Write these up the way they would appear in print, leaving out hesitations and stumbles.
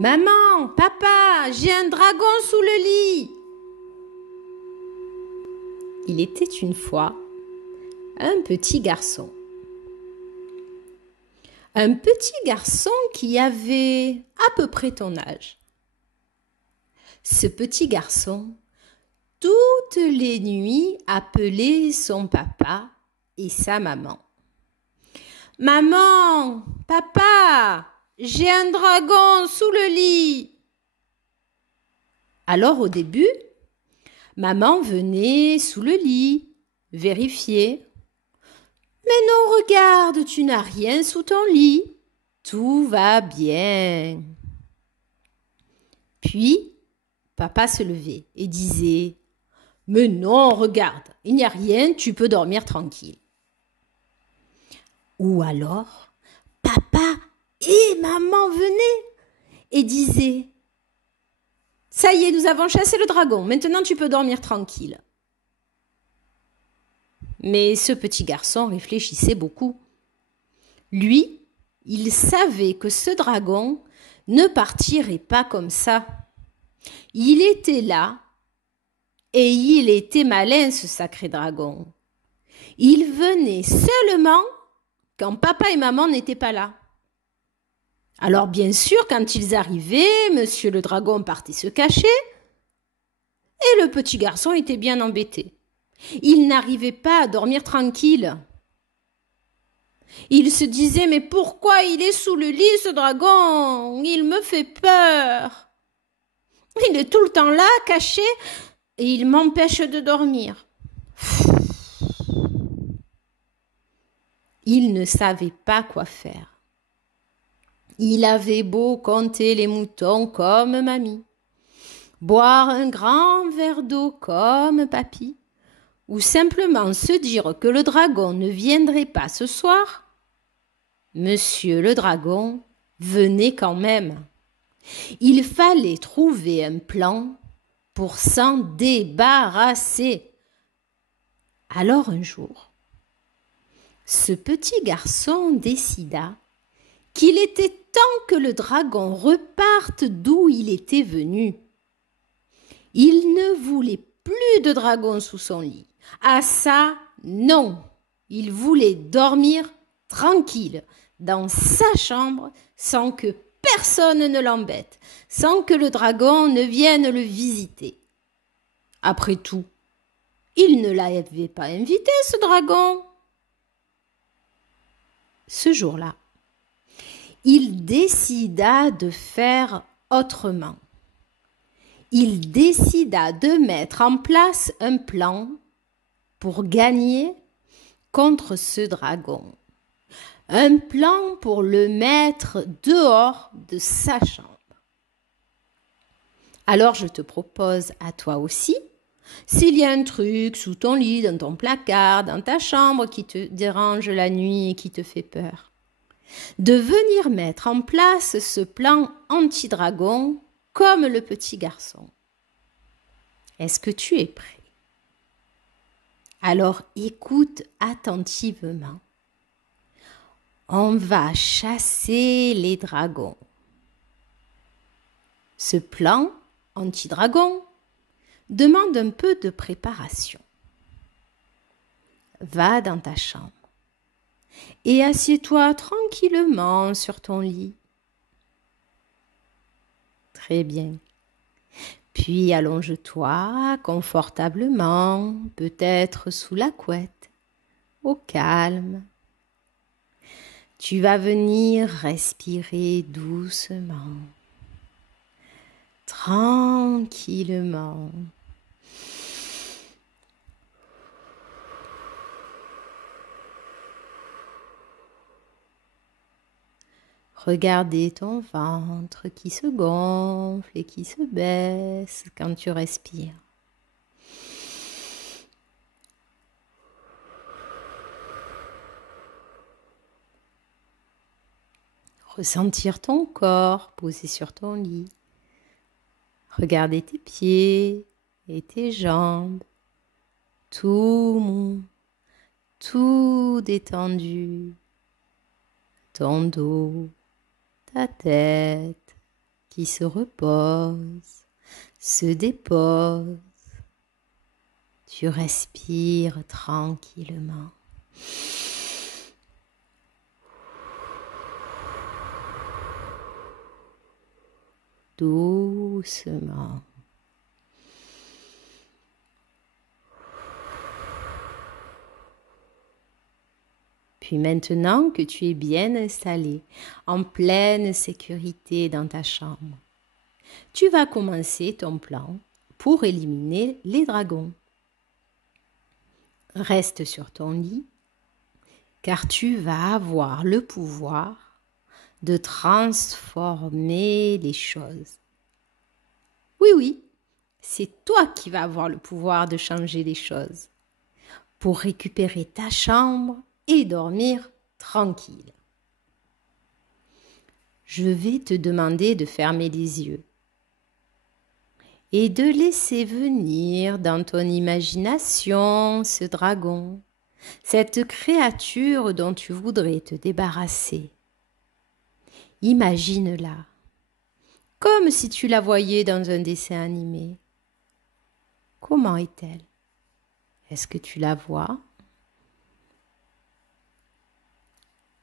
Maman, papa, j'ai un dragon sous le lit. Il était une fois un petit garçon. Un petit garçon qui avait à peu près ton âge. Ce petit garçon, toutes les nuits, appelait son papa et sa maman. Maman, papa, j'ai un dragon sous le lit. Alors au début, maman venait sous le lit, vérifier. Mais non, regarde, tu n'as rien sous ton lit. Tout va bien. Puis, papa se levait et disait « Mais non, regarde, il n'y a rien, tu peux dormir tranquille. » Ou alors, papa et maman venaient et disaient « Ça y est, nous avons chassé le dragon, maintenant tu peux dormir tranquille. » Mais ce petit garçon réfléchissait beaucoup. Lui, il savait que ce dragon ne partirait pas comme ça. Il était là et il était malin, ce sacré dragon. Il venait seulement quand papa et maman n'étaient pas là. Alors bien sûr, quand ils arrivaient, monsieur le dragon partait se cacher et le petit garçon était bien embêté. Il n'arrivait pas à dormir tranquille. Il se disait « Mais pourquoi il est sous le lit, ce dragon? Il me fait peur. Il est tout le temps là, caché, et il m'empêche de dormir. » Il ne savait pas quoi faire. Il avait beau compter les moutons comme mamie, boire un grand verre d'eau comme papy, ou simplement se dire que le dragon ne viendrait pas ce soir, monsieur le dragon venait quand même. Il fallait trouver un plan pour s'en débarrasser. Alors un jour, ce petit garçon décida qu'il était temps que le dragon reparte d'où il était venu. Il ne voulait plus de dragon sous son lit. Ah ça, non. Il voulait dormir tranquille dans sa chambre sans que personne ne l'embête, sans que le dragon ne vienne le visiter. Après tout, il ne l'avait pas invité, ce dragon. Ce jour-là, il décida de faire autrement. Il décida de mettre en place un plan pour gagner contre ce dragon. Un plan pour le mettre dehors de sa chambre. Alors je te propose à toi aussi, s'il y a un truc sous ton lit, dans ton placard, dans ta chambre qui te dérange la nuit et qui te fait peur, de venir mettre en place ce plan anti-dragon comme le petit garçon. Est-ce que tu es prêt? Alors écoute attentivement. On va chasser les dragons. Ce plan anti-dragon demande un peu de préparation. Va dans ta chambre et assieds-toi tranquillement sur ton lit. Très bien. Puis allonge-toi confortablement, peut-être sous la couette, au calme. Tu vas venir respirer doucement, tranquillement. Regardez ton ventre qui se gonfle et qui se baisse quand tu respires. Ressentir ton corps posé sur ton lit. Regardez tes pieds et tes jambes, tout mou, tout détendu. Ton dos, ta tête qui se repose, se dépose. Tu respires tranquillement. Doucement. Puis maintenant que tu es bien installé, en pleine sécurité dans ta chambre, tu vas commencer ton plan pour éliminer les dragons. Reste sur ton lit, car tu vas avoir le pouvoir de transformer les choses. Oui, c'est toi qui vas avoir le pouvoir de changer les choses pour récupérer ta chambre et dormir tranquille. Je vais te demander de fermer les yeux et de laisser venir dans ton imagination ce dragon, cette créature dont tu voudrais te débarrasser. Imagine-la, comme si tu la voyais dans un dessin animé. Comment est-elle? Est-ce que tu la vois?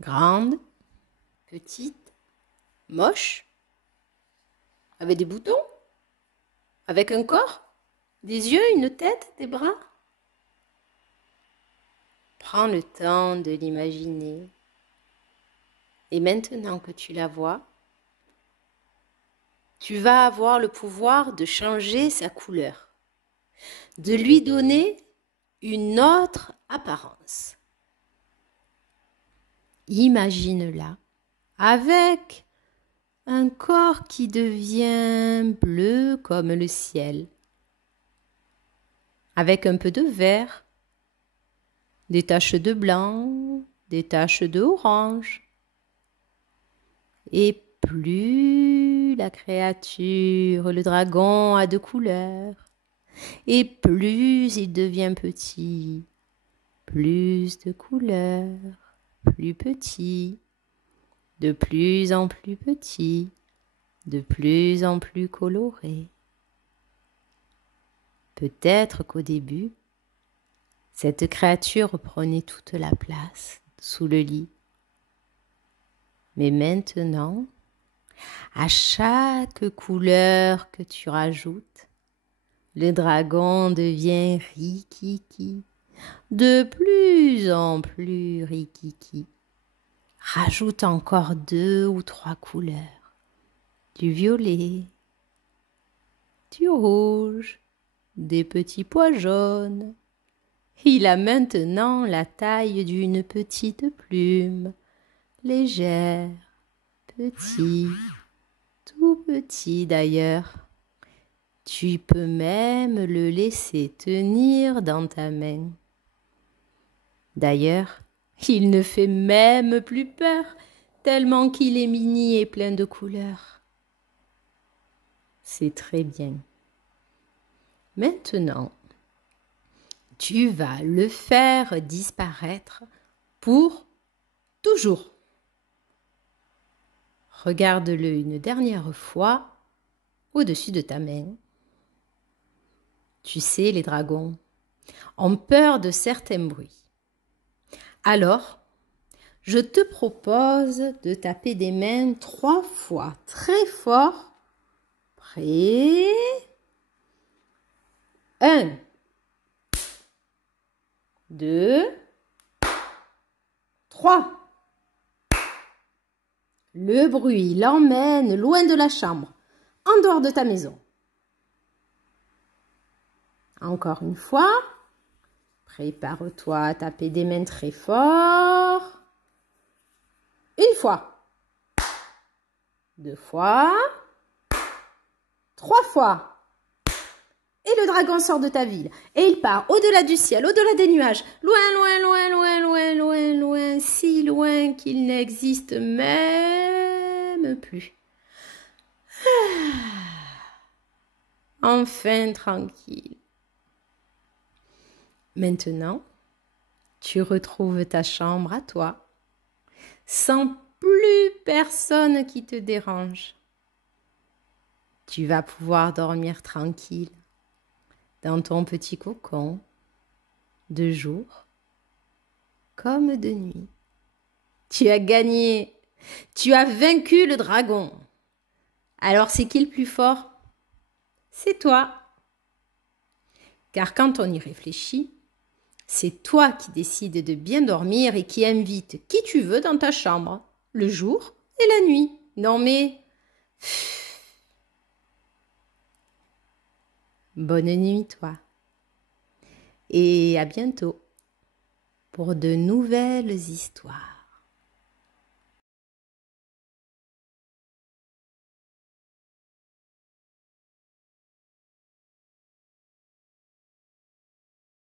Grande, petite, moche, avec des boutons, avec un corps, des yeux, une tête, des bras? Prends le temps de l'imaginer. Et maintenant que tu la vois, tu vas avoir le pouvoir de changer sa couleur, de lui donner une autre apparence. Imagine-la avec un corps qui devient bleu comme le ciel, avec un peu de vert, des taches de blanc, des taches de orange. Et plus la créature, le dragon, a de couleurs, et plus il devient petit, plus de couleurs, plus petit, de plus en plus petit, de plus en plus coloré. Peut-être qu'au début, cette créature prenait toute la place sous le lit. Mais maintenant, à chaque couleur que tu rajoutes, le dragon devient rikiki, de plus en plus rikiki. Rajoute encore 2 ou 3 couleurs, du violet, du rouge, des petits pois jaunes. Il a maintenant la taille d'une petite plume, légère, petit, tout petit d'ailleurs. Tu peux même le laisser tenir dans ta main. D'ailleurs, il ne fait même plus peur, tellement qu'il est mini et plein de couleurs. C'est très bien. Maintenant, tu vas le faire disparaître pour toujours. Regarde-le une dernière fois au-dessus de ta main. Tu sais, les dragons ont peur de certains bruits. Alors, je te propose de taper des mains 3 fois très fort. Prêt? 1, 2, 3. Le bruit l'emmène loin de la chambre, en dehors de ta maison. Encore une fois. Prépare-toi à taper des mains très fort. 1 fois. 2 fois. 3 fois. Et le dragon sort de ta ville. Et il part au-delà du ciel, au-delà des nuages. Loin, loin, loin, loin, loin, loin, loin. Si loin qu'il n'existe même plus. Enfin tranquille. Maintenant, tu retrouves ta chambre à toi, sans plus personne qui te dérange. Tu vas pouvoir dormir tranquille dans ton petit cocon, de jour comme de nuit. Tu as gagné, tu as vaincu le dragon. Alors c'est qui le plus fort? C'est toi. Car quand on y réfléchit, c'est toi qui décides de bien dormir et qui invites qui tu veux dans ta chambre, le jour et la nuit. Non mais... Bonne nuit toi. Et à bientôt pour de nouvelles histoires.